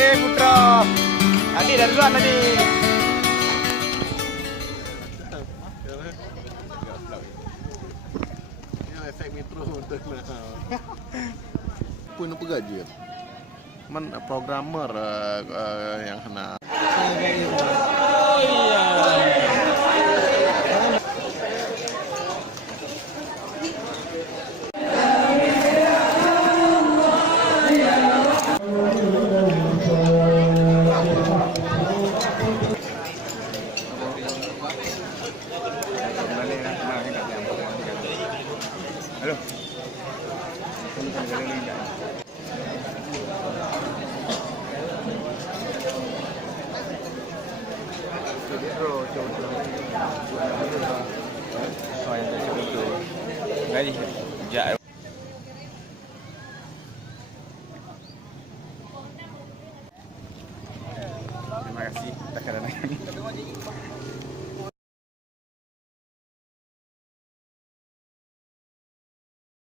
Putra. Adik dah duluan tadi. Efek metro betul lah. Pun apa gaji kan? Man programmer yang kena. Oh iya. Halo. Gaji. Ja. Terima kasih. Tak kena.